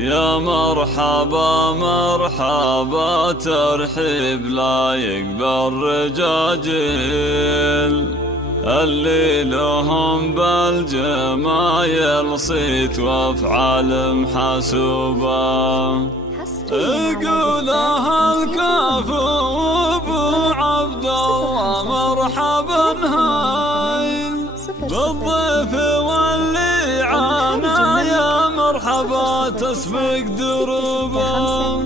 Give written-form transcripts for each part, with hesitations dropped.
يا مرحبا مرحبا ترحيب لا يقبل رجاجيل اللي لهم بالجمايل صيت وافعال محسوبة. يقولها الكافو ابو عبد الله مرحبا هايل بالضيف واللي عانى يا مرحبا تسبق دروبه.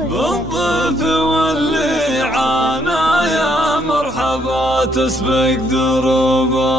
بالضيف واللي عانى يا مرحبا تسبق دروبه.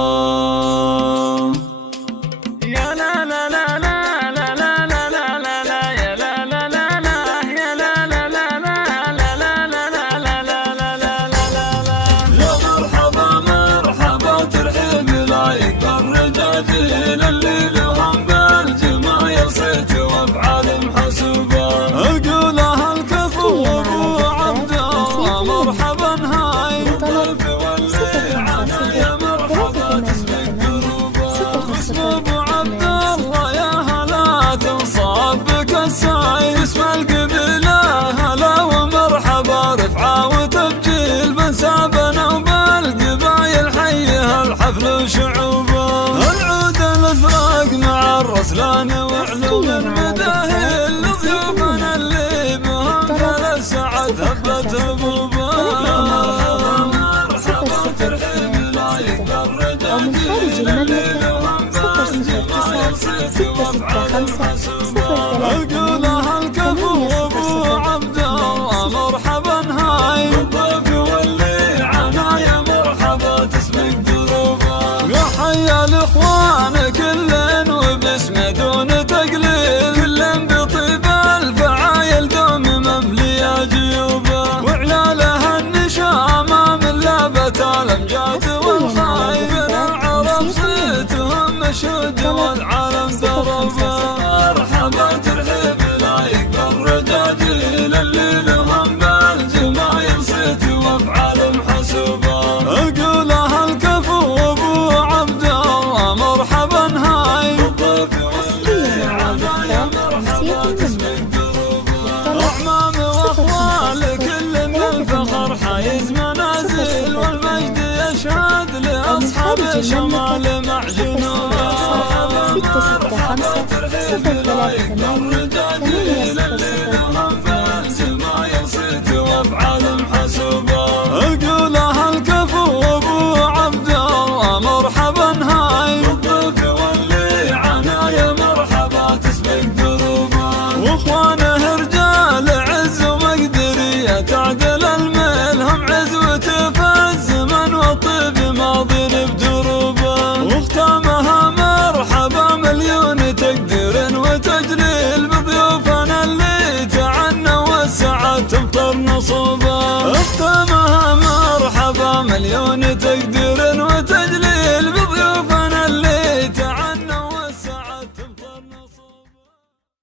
يا لا لا لا لا لا لا لا لا لا لا يا لا لا لا لا يا لا لا لا لا لا لا لا لا لا لا لا لا. يا مرحبا مرحبا ترحيب لا يقبل رجاجيل اللي لهم بالجمايل صيت وافعال محسوبة. اقولها الكفو ابو عبد الله مرحبا هاي بالضيف واللي عانى يا مرحبا تسبق دروبه. ابو عبد الله يا هلا تنصاب بك السايل اسم القبيله هلا ومرحبا رفعه وتبجيل بنسابنا وبالقبايل حيها الحفل وشعوبه. العود الازرق مع الرسلان وعلوم المداهل لضيوفنا اللي بهم كل السعد هبت ابوبه. مرحبا ترحيب لا يقبل رجاجيل اللي لهم بالجمايل صيت وافعال محسوبة. اقولها الكفو ابو عبد الله مرحبا هاي بالضيف واللي عانى يا مرحبا تسبق دروبه. يا حيا الاخوان كلن وباسمه دون تقليل كلن بطيب الفعايل دوم مملي جيوبه. وعلالها النشامه من لابة الامجاد والخايب العرب صيتهم مشهود والعالم دربه. مرحبا ترحيب لا يقبل رجاجيل اللي لهم بالجمايل صيت وافعال محسوبة. اقولها الكفو ابو عبد الله مرحبا هاي بالضيف واللي عانى يا مرحبا تسبق دروبه. اعمام واخوال كل من فخر حيز منازل والمجد يشهد لاصحاب الشمال مع جنوبه. 665 03 8 8 0.